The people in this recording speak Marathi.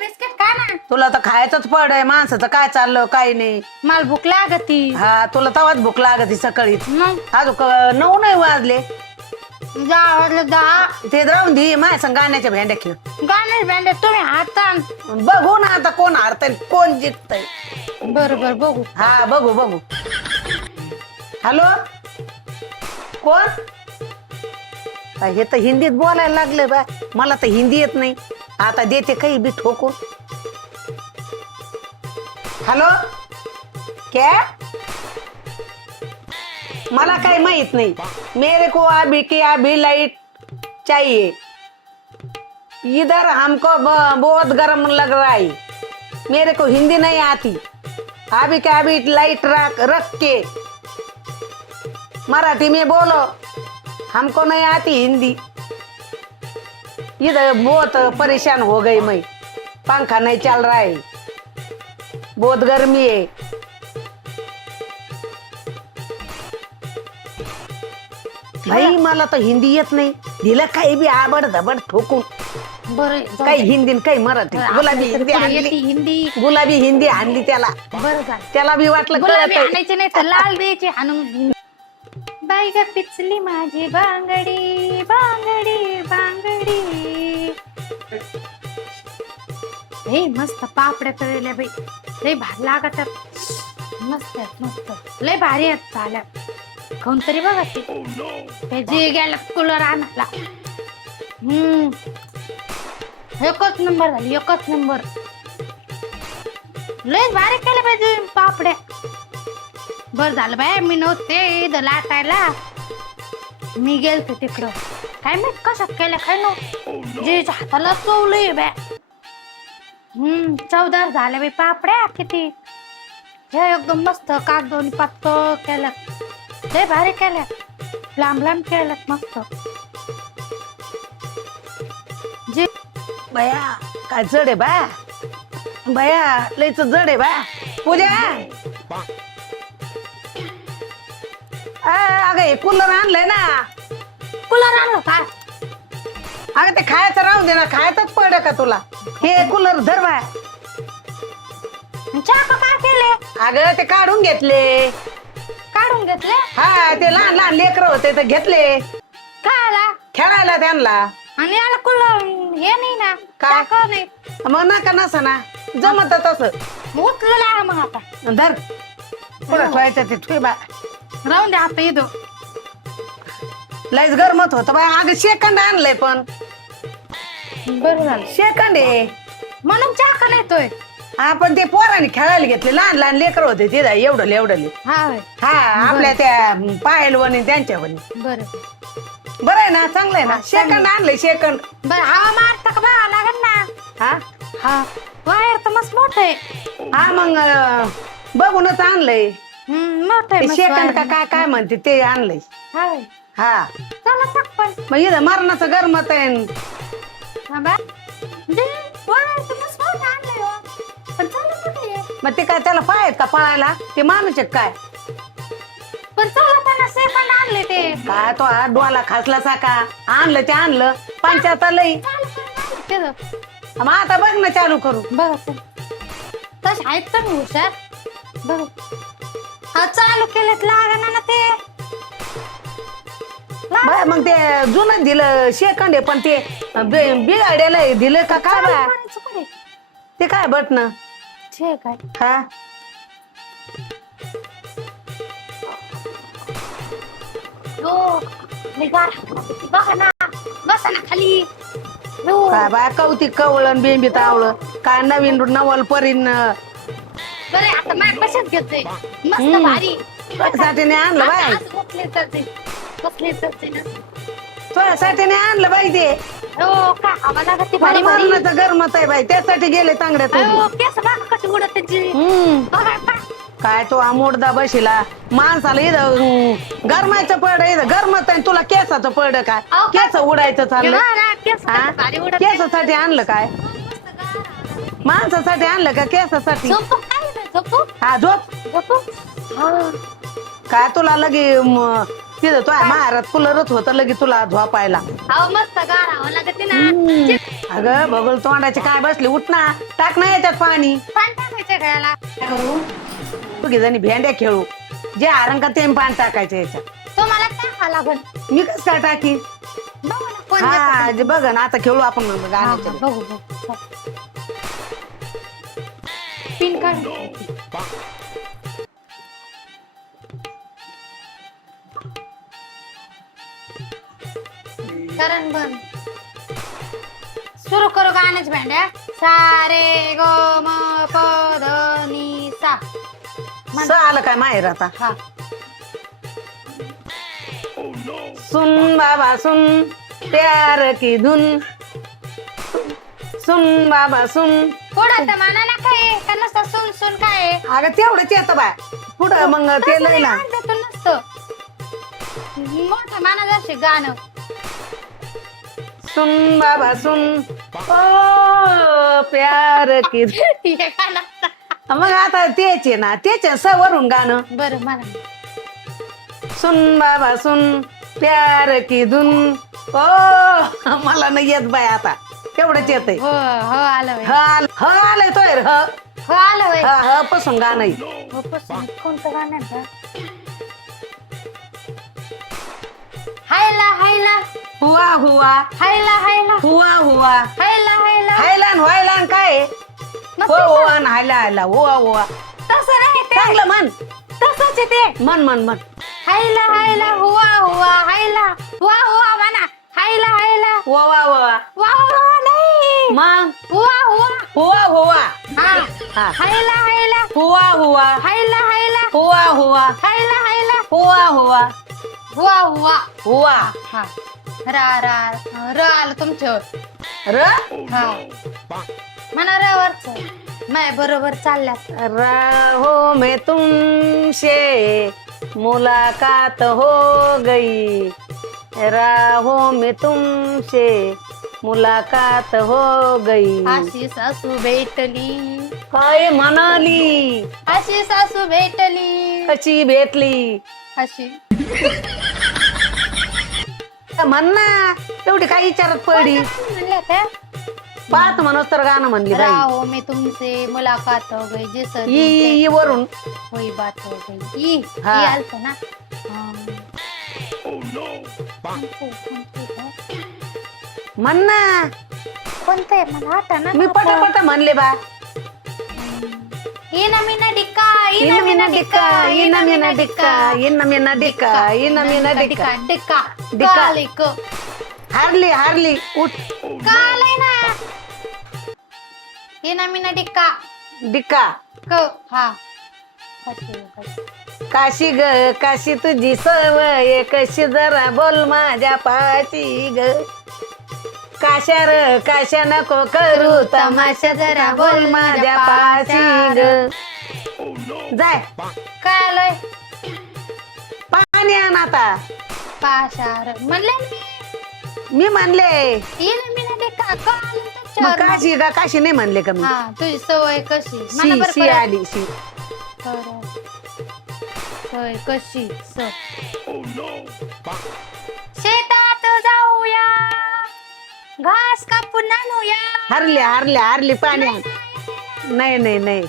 बिस्किट खा ना. तुला तर खायचंच पड आहे माणसाचं काय चाललं काय नाही. मला भूक लागती. हा तुला तवाच भूक लागत सकाळी. मग अजून 9 नाही वाजले. जा वाजलं 10. ते राहून दे माझ्या संग गाण्याच्या भेंड्या खेळ. गाणं बँड तुम्ही हातान. बघू ना आता कोण हारतय कोण जिंकतय. बरोबर बघू. हा बघू बघू. हॅलो कोण? हे तर हिंदीत बोलायला लागले बा. मला तर हिंदी येत नाही. आता देते काही बी ठोकून. हॅलो क्या? मला काही माहित नहीं. मेरे को अभी लाइट चाहिए. इधर हमको बहुत गर्म लग रहा है. मेरे को हिंदी नहीं आती. अभी क्या अभी लाइट रख के मराठी में बोलो. हमको नहीं आती हिंदी. इधर बहुत परेशान हो गई मैं. पंखा नहीं चल रहा है. बहुत गर्मी है. भाई मला तर हिंदी येत नाही. दिलं काही बी आबड धबड ठोकून. बरं काही हिंदी काही मराठी. गुलाबी हिंदी आणली. हिंदी. गुलाबी हिंदी आणली त्याला. बरं झालं. त्याला बी वाटलं गुलाबी कळत आणायचे नाही तर लाल द्यायचे हाणून. बाई ग पिचली माझी बांगडी बांगडी बांगडी. हे मस्त पापड्या तळल्या बाई. लय भारी लागत. मस्त मस्त लय भारी आहेत झाल्या. कोण तरी बघा ते जे गेला कूलर आणायला. एकच नंबर झाली एकच नंबर. लय भारी केलं पाहिजे पापड्या. बर झालं बाय मी नव्हते इथं लाटायला. मी गेलते तिकडं. काय माहित कशात केल्या काय नव्हतं. जे हाताला चवलंय बाय. चवदार झाल्या बाई पापड्या किती. हे एकदम मस्त कागदोनी पातळ केल्या. लय भारी केल्या. लांब लांब केल्यात मस्त. जे बया काय जड आहे बा. बया लयच जड आहे बा. पूजा अगं हे कूलर आणलंय ना. कूलर आणलं का? अगं ते खायचं राहून दे ना. खायचंच पड का तुला. हे कूलर धर बा. चाक काय केले? अगं ते काढून घेतले. काढून घेतले? हा ते लहान लहान लेकर होते ते घेतले खायला खेळायला त्यांना. आणि याला कूलर हे नाही ना. काय? चाक नाही. मग नका नसा ना जमत तसं. उठलं लागा मग आता. धर पुढं ठेवायचं ते ठेव बा. राहून दे आता इथं. लयच गरमत होत बा. अगं शेकंड आणलंय पण. बरं झालं. शेकंड आहे म्हणून चाक नेतोय. हा पण ते पोरांनी खेळायला घेतले. लहान लहान लेकर होते ते एवढं एवढं. हा हा आपल्या त्या पायलवणी त्यांच्या वणी. बरं बरं आहे ना चांगलं आहे ना. सेकंड आणलंय सेकंड. बरं हवा मारता का बघा लागत ना. हा हा वायर तर मस्त मोठं आहे. हा मग बघूनच आणलंय. मोठं आहे मस्त सेकंड का वायर. काय काय म्हणते ते आणलंय. हा होय. हा चला टाक पण. मग इथं मरणाचं गरमत आहे. हा बा. दे, वायर तर मस्त मोठं आणलंय हो. पण चला कुठे आहे? मग ते काय त्याला पाय का पळायला. ते माणूस आहे काय. पण चला त्यांना सेकंड आणले ते. काय तो हा डोला खासला साका. आणलं ते आणलं. पंचायत लई. मग आता बघ ना चालू करू. बघा तस आहेत तर हुशार. बघ हा चालू केलेत लागणार ना ते. बाय मग ते जुनं दिलं सेकंड आहे पण ते बिघाड्याला दिलं का काय बा. ते काय बटन ठीक आहे. हा हो निघाल. बघा ना बसा ना खाली. हो. काय बाय कौतिक कवळण बेंबीत आवळं. काय नवीन नवल परीन बरे आता माझ्या कशात घेतोय मस्त भारी. साठी नाही आणलं बाय. बसले जाते बसले जाते ना. तुझ्यासाठी नाही आणलं बाई ते. हो का हवा लागते भारी भारी. मरणाचं गरमत आहे बाई. त्यासाठी गेले तांगड्या अहो केस बघा कशी उडत त्याची. बघा का. काय तो मोडदा बशीला माणसाला इथं गरमायचं पड. इथं गरमत आहे तुला केसाचं पड काय. अहो, केस उडायचं चाललं. हा ना, केस हा? भारी उडत. केसासाठी आणलं काय. माणसासाठी आणलं का केसासाठी. झोपू काय नाही, झोपू हा झोप. झोपू. हा. काय तुला लगे तिथं तो महाराज कुलरच होत लगे तुला झोपायला. अहो मस्त गार हवा लागते ना. अगं बघल तोंडाचे काय बसले, उठ ना, टाक ना याच्यात पाणी. पाणी टाकायचं गळ्याला. काय करू, दोघी जणी भेंड्या खेळू, जे आरंग का ते पाणी टाकायचं याच्यात. तुम्हाला टाका लागल. मी कस काय टाकी. बघू ना कोण हा देतं. जे बघ ना, आता खेळू आपण हा, हा, गाण्याच्या. बघू बघू. पिन काढ. करण बंद. सुरू करू गाणेच भेंड्या. सारे ग म प ध नि सा. स आलं काय माहेर आता. हा. सुन बाबा सुन, प्यार की धुन, सुन बाबा सुन. पुढं तर म्हणा ना काय का नसतं सुन सुन काय अगं तेवढंच येतं बाय, पुढं मग ते लय ना. नसतं मोठं म्हणा जशी गाणं. सुन बाबा सुन, ओ प्यार की धुन. हे गाणं असतं. मग आता तेच आहे ना, तेच आहे, स वरून गाणं. बरं म्हणा. सुन बाबा सुन, प्यार की धुन. ओ मला नाही येत बाय आता, तेवढंच येतंय. हो हो आलं वय. ह आलंय तो ह हो आलं वय. ह पासून गाणं आहे. हो पसंत. कोणतं गाणं आहे गं? हायला हायला हुआ हुआ, हायला हायला हुआ हुआ, हायला हायला. हायलान व्हायलान काय मग हो ते हो आणि हायला हायला हुआ हुआ. तसं नाही ते. चांगलं म्हण, तसंच आहे ते. म्हण म्हण म्हण. हायला हायला हुआ हुआ हायला हुआ हुआ म्हणा. हायला हायला वा वा वा वा वा नाही. मग हुआ हुआ. हुआ हुआ, हा. हा. हायला हायला हुआ हुआ, हायला हायला हुआ हुआ, हायला हायला हुआ हुआ, हुआ हुआ. हुआ. हा. रा रा र आलं तुमच्यावर. र हा. म्हणा र वरच. नाही बरोबर चालल्यात. राहो मैं तुमसे मुलाकात हो गई, राहो मैं तुमसे मुलाकात हो गई. अशी सासू भेटली. काय म्हणाली, अशी सासू भेटली. कशी भेटली. अशी. म्हण ना, एवढी काही विचारत पडली. म्हणले ते. पाहत म्हणूस तर गाणं म्हणली बाई. राहो मैं तुमसे मुलाकात हो गई जैसे ई वरून कोई बात हो गई. ई हा. ई आलतं ना. म्हण ना, कोणतं आहे मला आठवना. मी पटापट म्हणले बा. इना मीना डिक्का इना मीना डिक्का, इना मीना डिक्का, इना मीना डिक्का, इना मीना डिक्का. डिक्का डिक्का. काले क. हारली हारली उठ. काले ना. इना मीना डिक्का डिक्का. क. हा. कशी. काशी ग काशी तुझी सवय कशी, जरा बोल माझ्या पाची ग. काशा र काशा नको करू तमाशा, जरा बोल माझ्या पाची ग. जाय काय आलोय. पाणी आण आता. पाशार म्हणले ना मी म्हणले, मी. इना मीना डिक्का क आलं मग त्याच्यावर. काशी का काशी नाही म्हणले का मी. हा तुझी सवय कशी म्हणा शी बरं शी परत. आली शी. बरं. सवय कशी स. शेतात जाऊया घास कापून आणूया. हरली हरली हरली पाणी आण. नाही नाही नाही